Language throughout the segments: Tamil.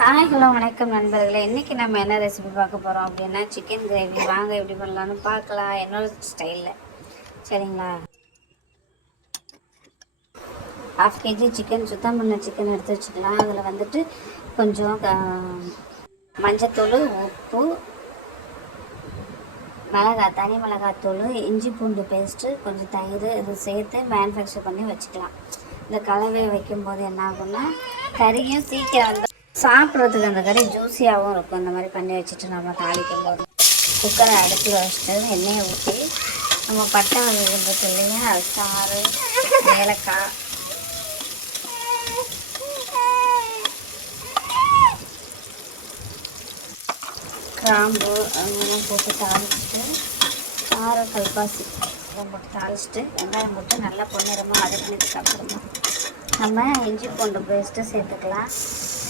ஹாய் ஹலோ வணக்கம் நண்பர்களே. இன்றைக்கி நம்ம என்ன ரெசிபி பார்க்க போகிறோம் அப்படின்னா சிக்கன் கிரேவி. வாங்க எப்படி பண்ணலான்னு பார்க்கலாம் என்னோட ஸ்டைலில். சரிங்களா, 1/2 kg சிக்கன், சுத்தம் பண்ண சிக்கன் எடுத்து வச்சுக்கலாம். அதில் வந்துட்டு கொஞ்சம் மஞ்சத்தூள், உப்பு, மிளகாய், தனி மிளகாத்தூள், இஞ்சி பூண்டு பேஸ்ட்டு, கொஞ்சம் தயிர் இது சேர்த்து மேனுஃபேக்சர் பண்ணி வச்சுக்கலாம். இந்த கலவையை வைக்கும்போது என்ன ஆகும்னா கறியும் சீக்கிரம் வந்து சாப்பிட்றதுக்கு அந்த கறி ஜூஸியாகவும் இருக்கும். இந்த மாதிரி பண்ணி வச்சுட்டு நம்ம தாளிக்கும் போது குக்கரை அடுப்பில் வச்சுட்டு எண்ணெயை ஊற்றி நம்ம பட்டை வகைகள் இல்லையா, சாறு, ஏலக்காய், கிராம்பு அதெல்லாம் போட்டு தாளிச்சிட்டு, சாறு, கல்பாசி இதெல்லாம் போட்டு தாளிச்சிட்டு வெங்காயம் போட்டு நல்லா பொன்னிறமாக வதக்கினதுக்கு அப்புறமா நம்ம இஞ்சி பூண்டு பேஸ்ட்டு சேர்த்துக்கலாம்.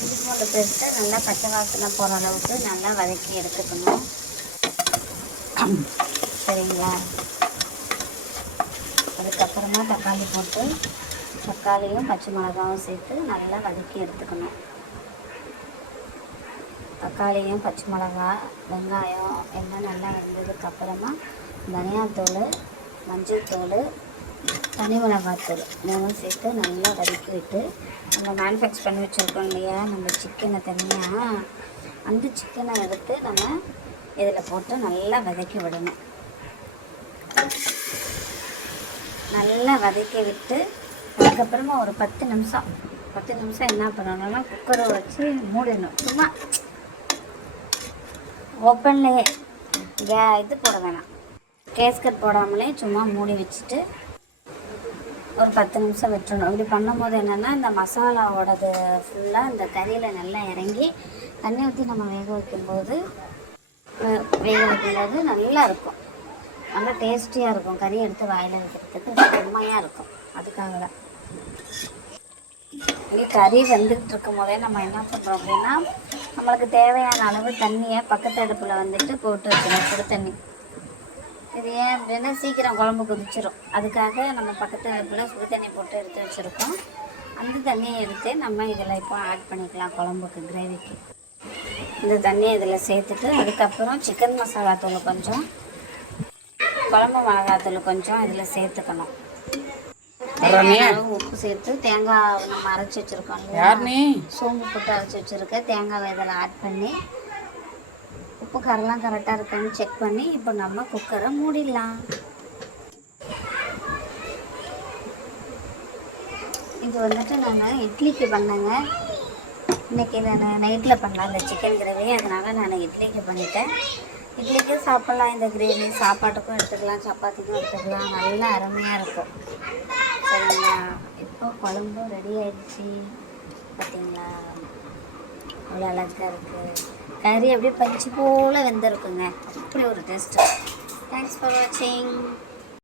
இஞ்சி பூண்டு பேஸ்ட்டு நல்லா பச்சை வாசனை போகிற அளவுக்கு நல்லா வதக்கி எடுத்துக்கணும். சரிங்களா, அதுக்கப்புறமா தக்காளி போட்டு தக்காளியும் பச்சை மிளகாவும் சேர்த்து நல்லா வதக்கி எடுத்துக்கணும். தக்காளியும் பச்சை மிளகா, வெங்காயம் எல்லாம் நல்லா வந்ததுக்கப்புறமா தனியாத்தூள், மஞ்சள் தூள், தனி மிளகாத்தூள் 3 சேர்த்து நல்லா வதக்கி விட்டு நம்ம மேனுஃபேக்சர் பண்ணி வச்சுருக்கோம் இல்லையா நம்ம சிக்கனை தனியாக, அந்த சிக்கனை எடுத்து நம்ம இதில் போட்டு நல்லா வதக்கி விடணும். நல்லா வதக்கி விட்டு அதுக்கப்புறமா ஒரு 10 நிமிஷம் என்ன பண்ணணும்னா குக்கரை வச்சு மூடணும். சும்மா ஓப்பன்லேயே இது போட வேணாம், கேஸ்கட் போடாமலே சும்மா மூடி வச்சுட்டு ஒரு 10 நிமிஷம் விட்டுறணும். இப்படி பண்ணும்போது என்னென்னா இந்த மசாலாவோடது ஃபுல்லாக இந்த கறியில் நல்லா இறங்கி தண்ணி ஊற்றி நம்ம வேக வைக்கும்போது நல்லா இருக்கும், நல்லா டேஸ்டியாக இருக்கும். கறி எடுத்து வாயில் வைக்கிறதுக்கு செம்மையாக இருக்கும். அதுக்காக தான் கறி வெந்துக்கிட்டு இருக்கும் போதே நம்ம என்ன பண்ணுறோம் அப்படின்னா நம்மளுக்கு தேவையான அளவு தண்ணியை பக்கத்து அடுப்பில் வந்துட்டு போட்டு வைக்கணும், சுடு தண்ணி. இது ஏன் அப்படின்னா சீக்கிரம் குழம்பு கொதிச்சிடும். அதுக்காக நம்ம பக்கத்து அடுப்பில் சுடு தண்ணி போட்டு எடுத்து வச்சுருக்கோம். அந்த தண்ணியை எடுத்து நம்ம இதில் இப்போ ஆட் பண்ணிக்கலாம் குழம்புக்கு, கிரேவிக்கு. இந்த தண்ணியை இதில் சேர்த்துட்டு அதுக்கப்புறம் சிக்கன் மசாலா தூள் கொஞ்சம், குழம்பு மிளகாத்தூள் கொஞ்சம் இதில் சேர்த்துக்கணும். உப்பு சேர்த்து தேங்காய் நம்ம அரைச்சி வச்சுருக்கோம் இல்லையா, சோம்பு போட்டு அரைச்சி வச்சுருக்க தேங்காவை இதில் ஆட் பண்ணி உப்பு காரெல்லாம் கரெக்டாக இருக்கான்னு செக் பண்ணி இப்போ நம்ம குக்கரை மூடிடலாம். இது வந்துட்டு நான் இட்லிக்கு பண்ணேங்க. இன்றைக்கி நான் நைட்டில் பண்ணலாம் இந்த சிக்கன் கிரேவி, அதனால் நான் இட்லிக்கு பண்ணிட்டேன். இட்லிக்கு சாப்பிட்லாம் இந்த கிரேவி, சாப்பாட்டுக்கும் எடுத்துக்கலாம், சப்பாத்திக்கும் எடுத்துக்கலாம், நல்லா அருமையாக இருக்கும். சரிங்களா, இப்போ குழம்பு ரெடி ஆயிடுச்சு. பார்த்தீங்களா, அவ்வளோ அழகாக இருக்குது. கறி அப்படியே பஞ்சு போல் வெந்திருக்குங்க. அப்படி ஒரு டேஸ்ட்டு. தேங்க்ஸ் ஃபார் வாட்சிங்.